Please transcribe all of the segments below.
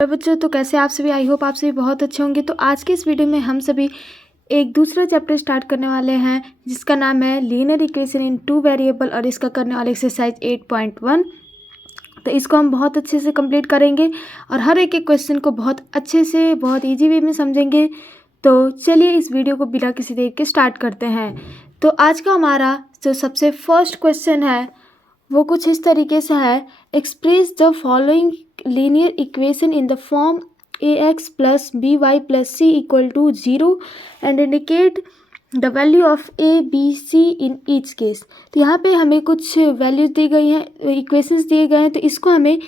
Hello बच्चों, तो कैसे आप सभी। आई होप आप सभी बहुत अच्छे होंगे। तो आज के इस वीडियो में हम सभी एक दूसरा चैप्टर स्टार्ट करने वाले हैं जिसका नाम है लीनियर इक्वेशन इन टू वेरिएबल, और इसका करने वाले एक्सरसाइज 8.1। तो इसको हम बहुत अच्छे से कंप्लीट करेंगे और हर एक क्वेश्चन को बहुत अच्छे से बहुत ईजी वे में समझेंगे। तो चलिए इस वीडियो को बिना किसी देर के स्टार्ट करते हैं। तो आज का हमारा जो सबसे फर्स्ट क्वेश्चन है वो कुछ इस तरीके से है। Express the following linear equation in the form ax plus B Y plus C equal to 0 and indicate the value of a b c in each case. तो यहाँ पे हमें कुछ वैल्यूज दी गई हैं, इक्वेशंस दिए गए हैं। तो इसको हमें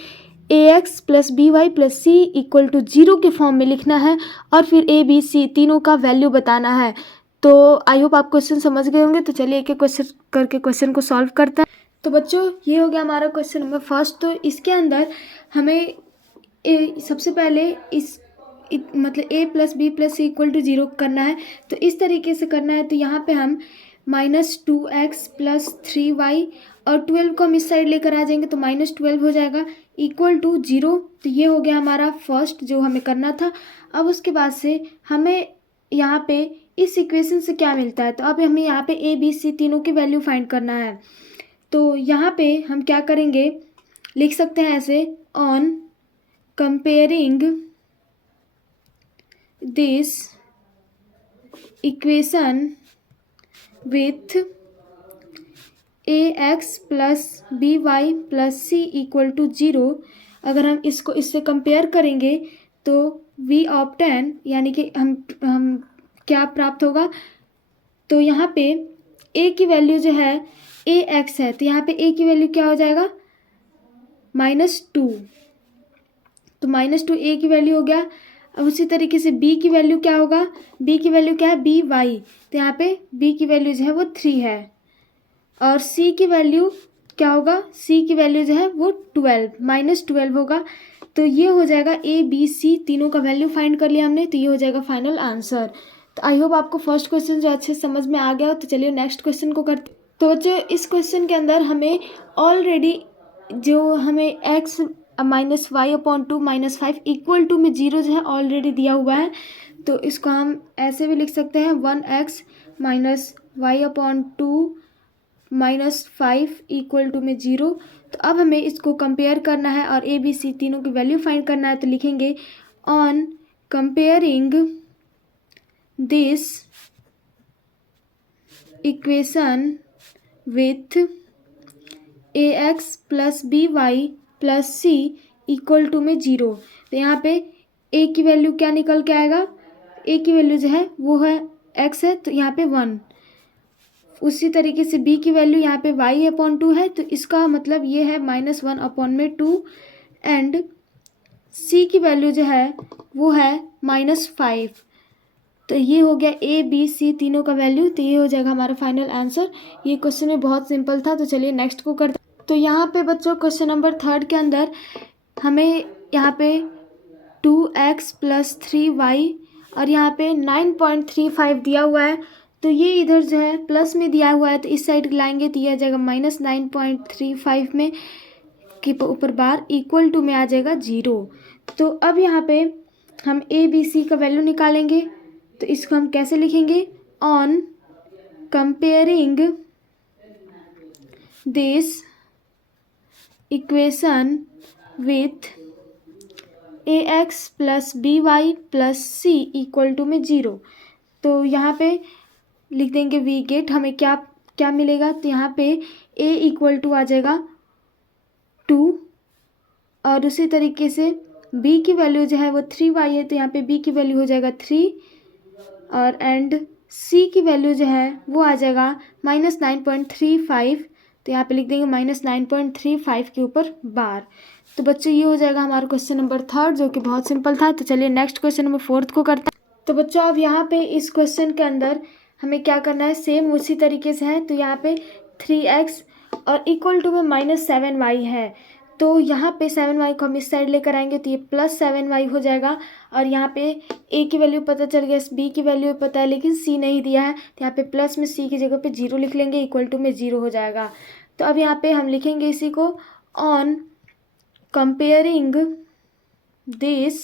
ax plus B Y plus C equal to 0 के फॉर्म में लिखना है और फिर a b c तीनों का वैल्यू बताना है। तो आई होप आप क्वेश्चन समझ गए होंगे। तो चलिए एक एक क्वेश्चन करके क्वेश्चन को सॉल्व करते हैं। तो बच्चों ये हो गया हमारा क्वेश्चन नंबर फर्स्ट। तो इसके अंदर हमें सबसे पहले मतलब a plus B plus C equal to 0 करना है। तो इस तरीके से करना है। तो यहाँ पे हम -2x प्लस 3y और 12 को हम इस साइड लेकर आ जाएंगे तो -12 हो जाएगा इक्वल टू 0। तो ये हो गया हमारा फर्स्ट जो हमें करना था। अब उसके बाद से हमें यहाँ पे इस इक्वेशन से क्या मिलता है। तो अब हमें यहाँ पे a b c तीनों की वैल्यू फाइंड करना है। तो यहाँ पे हम क्या करेंगे, लिख सकते हैं ऐसे, on comparing this equation with ax plus B Y plus C equal to 0। अगर हम इसको इससे कंपेयर करेंगे तो वी ऑब्टेन, यानी कि हम क्या प्राप्त होगा। तो यहाँ पे a की वैल्यू जो है ax है, तो यहाँ पे a की वैल्यू क्या हो जाएगा -2। तो -2 a की वैल्यू हो गया। अब उसी तरीके से b की वैल्यू क्या होगा, b की वैल्यू क्या है बी वाई, तो यहाँ पे b की वैल्यू जो है वो 3 है। और c की वैल्यू क्या होगा, c की वैल्यू जो है वो 12 होगा। तो ये हो जाएगा a b c तीनों का वैल्यू फाइंड कर लिया हमने। तो ये हो जाएगा फाइनल आंसर। तो आई होप आपको फर्स्ट क्वेश्चन जो अच्छे समझ में आ गया हो। तो चलिए नेक्स्ट क्वेश्चन को करते। तो बच्चों इस क्वेश्चन के अंदर हमें ऑलरेडी जो हमें x -y/2 -5 इक्वल टू में 0 जो है ऑलरेडी दिया हुआ है। तो इसको हम ऐसे भी लिख सकते हैं 1x -y/2 -5 इक्वल टू में 0। तो अब हमें इसको कंपेयर करना है और a b c तीनों की वैल्यू फाइंड करना है। तो लिखेंगे on comparing this equation with ax plus B Y plus C equal to में 0। तो यहाँ पे a की वैल्यू क्या निकल के आएगा, a की वैल्यू जो है वो है x है, तो यहाँ पे 1। उसी तरीके से b की वैल्यू यहाँ पे y/2 है, तो इसका मतलब ये है -1/2। एंड c की वैल्यू जो है वो है -5। तो ये हो गया a b c तीनों का वैल्यू। तो ये हो जाएगा हमारा फाइनल आंसर। ये क्वेश्चन में बहुत सिंपल था। तो चलिए नेक्स्ट को करते। तो यहाँ पे बच्चों क्वेश्चन नंबर थर्ड के अंदर हमें यहाँ पे 2x प्लस 3y और यहाँ पे 9.35 दिया हुआ है। तो ये इधर जो है प्लस में दिया हुआ है, तो इस साइड लाएंगे तो ये आ जाएगा -9.35 में के ऊपर बार इक्वल टू में आ जाएगा 0। तो अब यहाँ पे हम a b c का वैल्यू निकालेंगे। तो इसको हम कैसे लिखेंगे, on comparing this equation with ax plus B Y plus C equal to में 0। तो यहाँ पे लिख देंगे वी गेट, हमें क्या क्या मिलेगा। तो यहाँ पे a इक्वल टू आ जाएगा 2 और उसी तरीके से b की वैल्यू जो है वो 3y है, तो यहाँ पे b की वैल्यू हो जाएगा 3 और एंड c की वैल्यू जो है वो आ जाएगा -9.35। तो यहाँ पे लिख देंगे -9.35 के ऊपर बार। तो बच्चों ये हो जाएगा हमारा क्वेश्चन नंबर थर्ड, जो कि बहुत सिंपल था। तो चलिए नेक्स्ट क्वेश्चन नंबर फोर्थ को करते हैं। तो बच्चों अब यहाँ पे इस क्वेश्चन के अंदर हमें क्या करना है, सेम उसी तरीके से है। तो यहाँ पे 3x और इक्वल टू में -7y है। तो यहाँ पे 7y को हम इस साइड लेकर आएंगे तो ये +7y हो जाएगा। और यहाँ पे a की वैल्यू पता चल गया, b की वैल्यू पता है लेकिन c नहीं दिया है। तो यहाँ पे प्लस में c की जगह पे 0 लिख लेंगे, इक्वल टू में 0 हो जाएगा। तो अब यहाँ पे हम लिखेंगे इसी को, on comparing this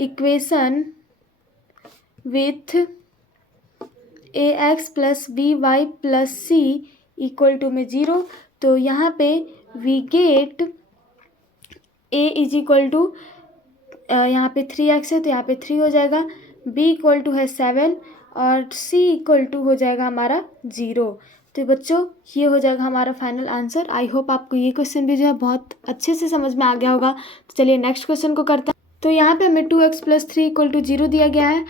equation with ax plus B Y plus C equal to में 0। तो यहाँ पे we get a is equal to यहाँ पे 3x है तो यहाँ पे 3 हो जाएगा, b इक्वल टू है 7 और c इक्वल टू हो जाएगा हमारा 0। तो बच्चों ये हो जाएगा हमारा फाइनल आंसर। आई होप आपको ये क्वेश्चन भी जो है बहुत अच्छे से समझ में आ गया होगा। तो चलिए नेक्स्ट क्वेश्चन को करते हैं। तो यहाँ पे हमें 2x प्लस 3 इक्वल टू 0 दिया गया है।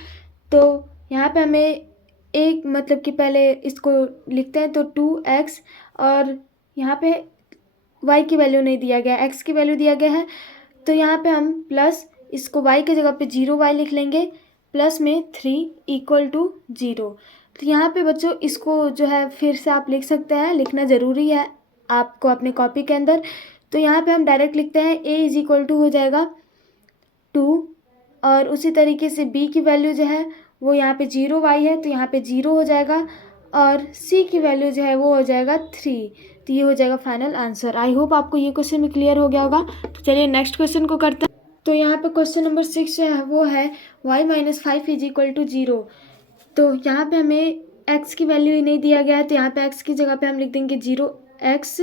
तो यहाँ पे हमें एक मतलब कि पहले इसको लिखते हैं तो 2x और यहाँ पे y की वैल्यू नहीं दिया गया, x की वैल्यू दिया गया है। तो यहाँ पे हम प्लस इसको y की जगह पे 0y लिख लेंगे, प्लस में 3 इक्वल टू 0। तो यहाँ पे बच्चों इसको जो है फिर से आप लिख सकते हैं, लिखना ज़रूरी है आपको अपने कॉपी के अंदर। तो यहाँ पे हम डायरेक्ट लिखते हैं a इज इक्वल टू हो जाएगा 2 और उसी तरीके से b की वैल्यू जो है वो यहाँ पे 0y है तो यहाँ पे 0 हो जाएगा और c की वैल्यू जो है वो हो जाएगा 3। तो ये हो जाएगा फाइनल आंसर। आई होप आपको ये क्वेश्चन भी क्लियर हो गया होगा। तो चलिए नेक्स्ट क्वेश्चन को करते हैं। तो यहाँ पे क्वेश्चन नंबर 6 जो है वो है y minus 5 is equal to 0। तो यहाँ पे हमें x की वैल्यू ही नहीं दिया गया है तो यहाँ पे x की जगह पे हम लिख देंगे 0x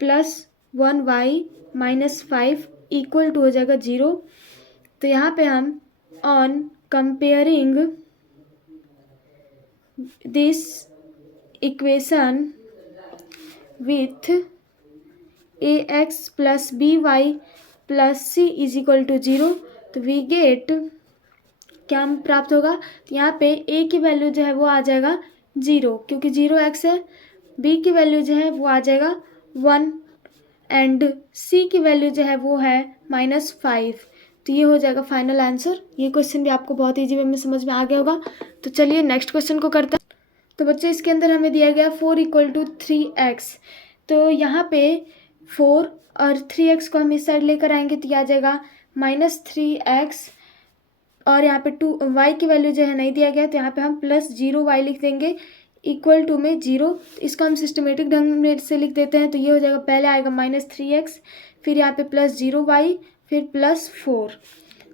plus 1y minus 5 equal to हो जाएगा 0। तो यहाँ पे हम on comparing this equation with ax plus by plus c is equal to 0। तो वी गेट क्या हम प्राप्त होगा, तो यहाँ पे a की वैल्यू जो है वो आ जाएगा 0 क्योंकि 0x है, b की वैल्यू जो है वो आ जाएगा 1 एंड c की वैल्यू जो है वो है -5। तो ये हो जाएगा फाइनल आंसर। ये क्वेश्चन भी आपको बहुत ईजी वे में समझ में आ गया होगा। तो चलिए नेक्स्ट क्वेश्चन को करते हैं। तो बच्चों इसके अंदर हमें दिया गया 4 इक्वल टू 3x। तो यहाँ पे 4 और 3x को हम इस साइड लेकर आएंगे तो ये आ जाएगा -3x और यहाँ पे 2y की वैल्यू जो है नहीं दिया गया तो यहाँ पे हम प्लस 0y लिख देंगे इक्वल टू में 0। इसको हम सिस्टमेटिक ढंग से लिख देते हैं। तो ये हो जाएगा, पहले आएगा -3x फिर यहाँ पे प्लस 0y फिर प्लस 4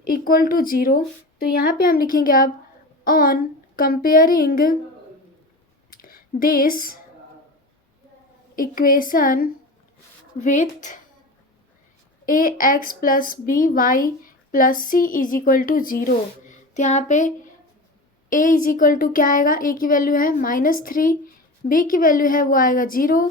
इक्वल टू 0। तो यहाँ पे हम लिखेंगे अब on comparing this equation with ax plus by plus c is equal to 0। तो यहाँ पे a इज इक्वल टू क्या आएगा, a की वैल्यू है -3, b की वैल्यू है वो आएगा 0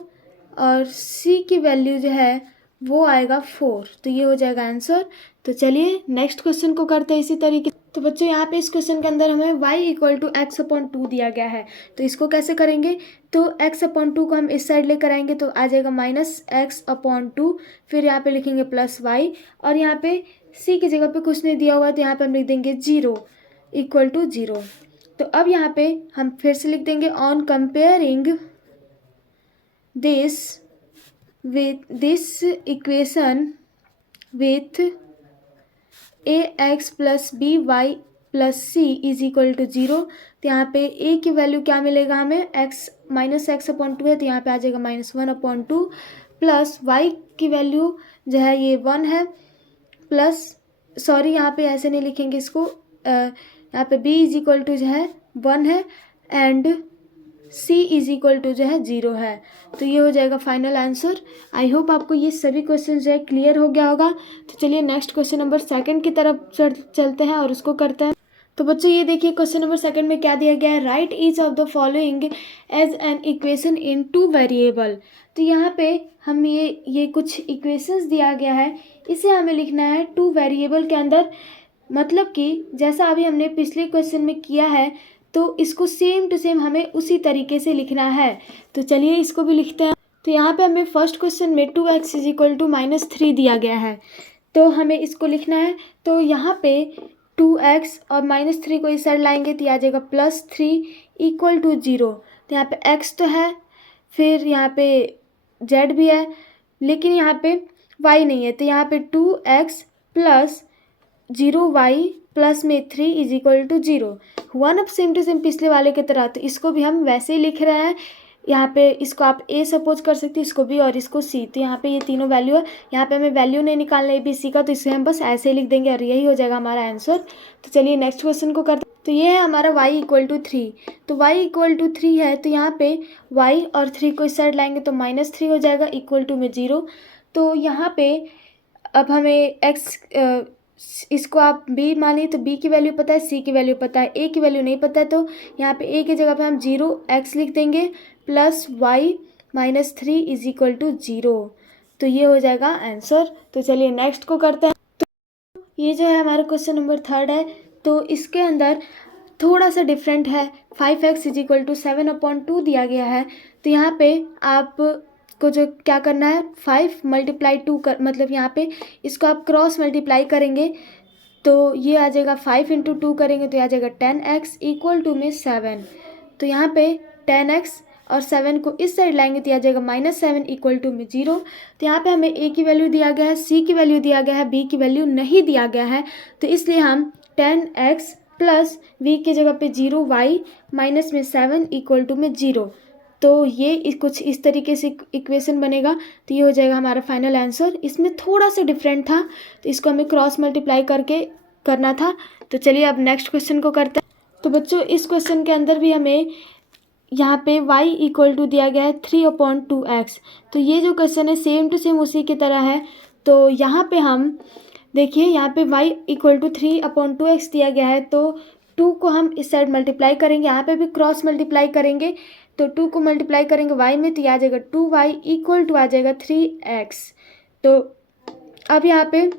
और c की वैल्यू जो है वो आएगा 4। तो ये हो जाएगा आंसर। तो चलिए नेक्स्ट क्वेश्चन को करते हैं इसी तरीके। तो बच्चों यहाँ पे इस क्वेश्चन के अंदर हमें y equal to x upon 2 दिया गया है। तो इसको कैसे करेंगे, तो x अपॉन 2 को हम इस साइड लेकर आएंगे तो आ जाएगा -x अपॉन 2 फिर यहाँ पे लिखेंगे प्लस y और यहाँ पे c की जगह पे कुछ नहीं दिया हुआ तो यहाँ पे हम लिख देंगे 0 इक्वल टू 0। तो अब यहाँ पे हम फिर से लिख देंगे on comparing this equation with ax plus by plus c is equal to 0। तो यहाँ पे a की वैल्यू क्या मिलेगा हमें, x अपॉन 2 है तो यहाँ पे आ जाएगा -1 अपॉन 2 प्लस y की वैल्यू जो है ये 1 है प्लस सॉरी यहाँ पे ऐसे नहीं लिखेंगे इसको, यहाँ पे b इज इक्वल टू जो है 1 है and c is equal to जो है 0 है। तो ये हो जाएगा फाइनल आंसर। आई होप आपको ये सभी क्वेश्चन जो है क्लियर हो गया होगा। तो चलिए नेक्स्ट क्वेश्चन नंबर 2 की तरफ चलते हैं और उसको करते हैं। तो बच्चों ये देखिए क्वेश्चन नंबर 2 में क्या दिया गया है, write each of the following as an equation in 2 variable. तो यहाँ पे हम ये कुछ इक्वेशंस दिया गया है, इसे हमें लिखना है 2 वेरिएबल के अंदर। मतलब कि जैसा अभी हमने पिछले क्वेश्चन में किया है तो इसको सेम टू सेम हमें उसी तरीके से लिखना है। तो चलिए इसको भी लिखते हैं। तो यहाँ पे हमें फर्स्ट क्वेश्चन में 2x इज इक्वल टू -3 दिया गया है तो हमें इसको लिखना है। तो यहाँ पे 2x और -3 को इस साइड लाएंगे तो आ जाएगा +3 इक्वल टू 0। तो यहाँ पे x तो है, फिर यहाँ पे z भी है, लेकिन यहाँ पे y नहीं है। तो यहाँ पे 2x प्लस 0y प्लस में 3 इज इक्वल टू 0 हुआ ना, सेम टू सेम पिछले वाले की तरह। तो इसको भी हम वैसे ही लिख रहे हैं, यहाँ पे इसको आप ए सपोज कर सकते हैं, इसको बी और इसको सी। तो यहाँ पे ये तीनों वैल्यू है, यहाँ पे हमें वैल्यू नहीं निकालना ए बी सी का, तो इसे हम बस ऐसे ही लिख देंगे और यही हो जाएगा हमारा आंसर। तो चलिए नेक्स्ट क्वेश्चन को करते हैं। तो ये है हमारा y=3। तो y=3 है, तो यहाँ पे y और 3 को इस साइड लाएंगे तो -3 हो जाएगा, इक्वल टू में 0। तो यहाँ पे अब हमें x, इसको आप b मानिए तो b की वैल्यू पता है, c की वैल्यू पता है, a की वैल्यू नहीं पता है। तो यहाँ पे a की जगह पे हम 0x लिख देंगे plus y-3 is equal to 0। तो ये हो जाएगा आंसर। तो चलिए नेक्स्ट को करते हैं। तो ये जो है हमारा क्वेश्चन नंबर 3 है, तो इसके अंदर थोड़ा सा डिफरेंट है। 5x इज इक्वल टू 7/2 दिया गया है। तो यहाँ पे आप को जो क्या करना है, 5 × 2 कर, मतलब यहाँ पे इसको आप क्रॉस मल्टीप्लाई करेंगे तो ये आ जाएगा 5 × 2 करेंगे तो ये आ जाएगा 10x इक्वल टू में 7। तो यहाँ पे 10x और 7 को इस साइड लाएंगे तो आ जाएगा -7 इक्वल टू में 0। तो यहाँ पे हमें a की वैल्यू दिया गया है, c की वैल्यू दिया गया है, b की वैल्यू नहीं दिया गया है। तो इसलिए हम 10x प्लस v की जगह पे 0, y माइनस में 7 इक्वल टू में 0। तो ये कुछ इस तरीके से इक्वेशन बनेगा। तो ये हो जाएगा हमारा फाइनल आंसर। इसमें थोड़ा सा डिफरेंट था, तो इसको हमें क्रॉस मल्टीप्लाई करके करना था। तो चलिए अब नेक्स्ट क्वेश्चन को करते हैं। तो बच्चों इस क्वेश्चन के अंदर भी हमें यहाँ पे y इक्वल टू दिया गया है 3/2x। तो ये जो क्वेश्चन है सेम टू सेम उसी की तरह है। तो यहाँ पे हम देखिए, यहाँ पे y इक्वल टू 3/2x दिया गया है, तो 2 को हम इस साइड मल्टीप्लाई करेंगे, यहाँ पे भी क्रॉस मल्टीप्लाई करेंगे। तो 2 को मल्टीप्लाई करेंगे y में तो ये आ जाएगा 2y इक्वल टू आ जाएगा 3x। तो अब यहाँ पे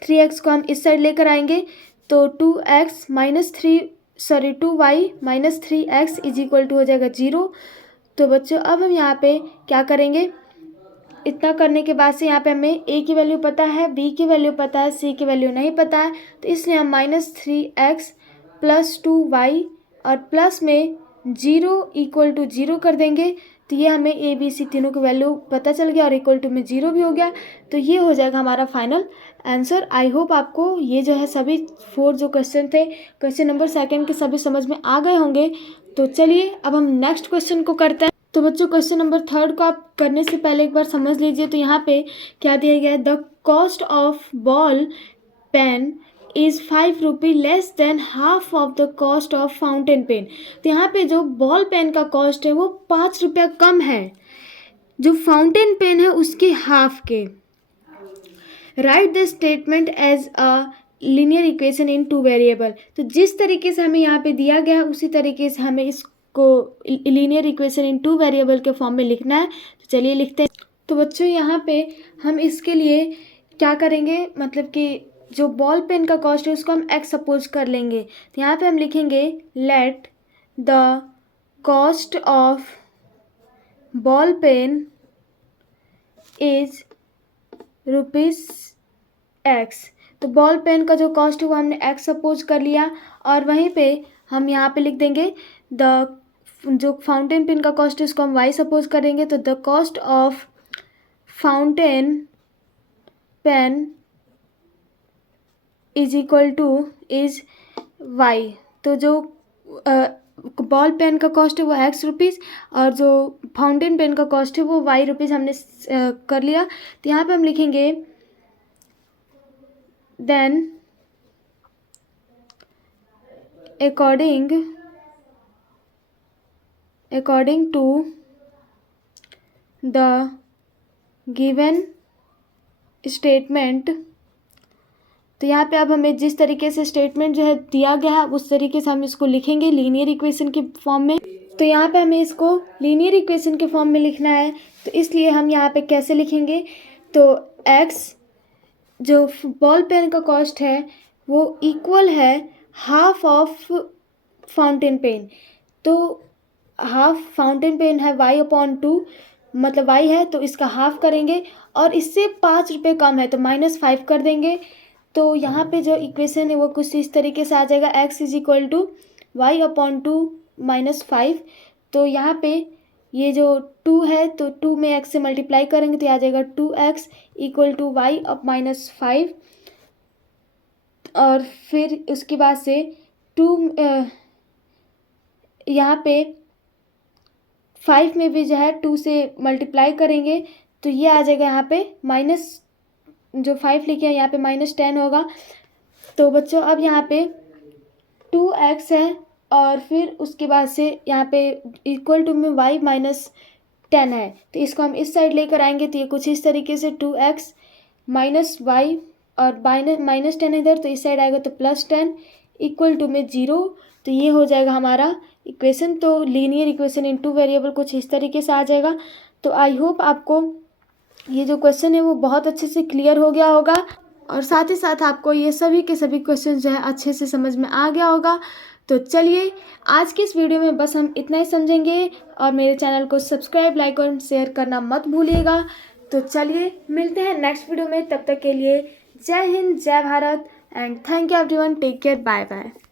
3x को हम इस साइड लेकर आएंगे तो 2y minus 3x is equal to हो जाएगा 0। तो बच्चों अब हम यहाँ पे क्या करेंगे, इतना करने के बाद से यहाँ पे हमें a की वैल्यू पता है, b की वैल्यू पता है, c की वैल्यू नहीं पता है। तो इसलिए हम -3x प्लस 2y और प्लस में 0 इक्वल टू 0 कर देंगे। तो ये हमें a b c तीनों की वैल्यू पता चल गया और इक्वल टू में 0 भी हो गया। तो ये हो जाएगा हमारा फाइनल आंसर। आई होप आपको ये जो है सभी 4 जो क्वेश्चन थे, क्वेश्चन नंबर 2 के सभी समझ में आ गए होंगे। तो चलिए अब हम नेक्स्ट क्वेश्चन को करते हैं। तो बच्चों क्वेश्चन नंबर 3 को आप करने से पहले एक बार समझ लीजिए। तो यहाँ पे क्या दिया गया है, the cost of ball pen is 5 rupee less than half of the cost of fountain pen. तो यहाँ पे जो बॉल पेन का कॉस्ट है वो 5 रुपया कम है जो फाउंटेन पेन है उसके हाफ के। Write the statement as a linear equation in 2 variable. तो जिस तरीके से हमें यहाँ पे दिया गया है उसी तरीके से हमें इसको लीनियर इक्वेशन इन 2 वेरिएबल के फॉर्म में लिखना है। तो चलिए लिखते हैं। तो बच्चों यहाँ पे हम इसके लिए क्या करेंगे, मतलब कि जो बॉल पेन का कॉस्ट है उसको हम x सपोज कर लेंगे। तो यहाँ पे हम लिखेंगे let the cost of ball pen is ₹x। तो बॉल पेन का जो कॉस्ट है वो हमने x सपोज कर लिया और वहीं पे हम यहाँ पे लिख देंगे द जो फाउंटेन पेन का कॉस्ट है उसको हम y सपोज करेंगे। तो the cost of fountain pen is equal to is y। तो जो बॉल पेन का कॉस्ट है वो x रुपीज़ और जो फाउंटेन पेन का कॉस्ट है वो y रुपीज़ हमने कर लिया। तो यहाँ पे हम लिखेंगे then according to the given statement. तो यहाँ पे अब हमें जिस तरीके से स्टेटमेंट जो है दिया गया है उस तरीके से हम इसको लिखेंगे लीनियर इक्वेशन के फॉर्म में। तो यहाँ पे हमें इसको लीनियर इक्वेशन के फॉर्म में लिखना है, तो इसलिए हम यहाँ पे कैसे लिखेंगे, तो x जो बॉल पेन का कॉस्ट है वो इक्वल है हाफ ऑफ फाउंटेन पेन। तो हाफ फाउंटेन पेन है y/2, मतलब y है तो इसका हाफ करेंगे और इससे 5 रुपये कम है तो -5 कर देंगे। तो यहाँ पे जो इक्वेशन है वो कुछ इस तरीके से आ जाएगा x is equal to y/2 -5। तो यहाँ पे ये जो 2 है तो 2 में x से मल्टीप्लाई करेंगे तो आ जाएगा 2x इक्वल टू y/-5 और फिर उसके बाद से 2 यहाँ पे 5 में भी जो है 2 से मल्टीप्लाई करेंगे तो ये आ जाएगा यहाँ पे माइनस, जो 5 लिखे हैं यहाँ पे -10 होगा। तो बच्चों अब यहाँ पे 2x है और फिर उसके बाद से यहाँ पे इक्वल टू में y -10 है, तो इसको हम इस साइड लेकर आएंगे तो ये कुछ इस तरीके से 2x माइनस वाई और -10 इधर, तो इस साइड आएगा तो +10 इक्वल टू में 0। तो ये हो जाएगा हमारा इक्वेशन। तो लीनियर इक्वेशन इन 2 वेरिएबल कुछ इस तरीके से आ जाएगा। तो आई होप आपको ये जो क्वेश्चन है वो बहुत अच्छे से क्लियर हो गया होगा और साथ ही साथ आपको ये सभी के सभी क्वेश्चन जो है अच्छे से समझ में आ गया होगा। तो चलिए आज की इस वीडियो में बस हम इतना ही समझेंगे और मेरे चैनल को सब्सक्राइब, लाइक और शेयर करना मत भूलिएगा। तो चलिए मिलते हैं नेक्स्ट वीडियो में, तब तक के लिए जय हिंद, जय Bharat and thank you everyone, take care, bye bye.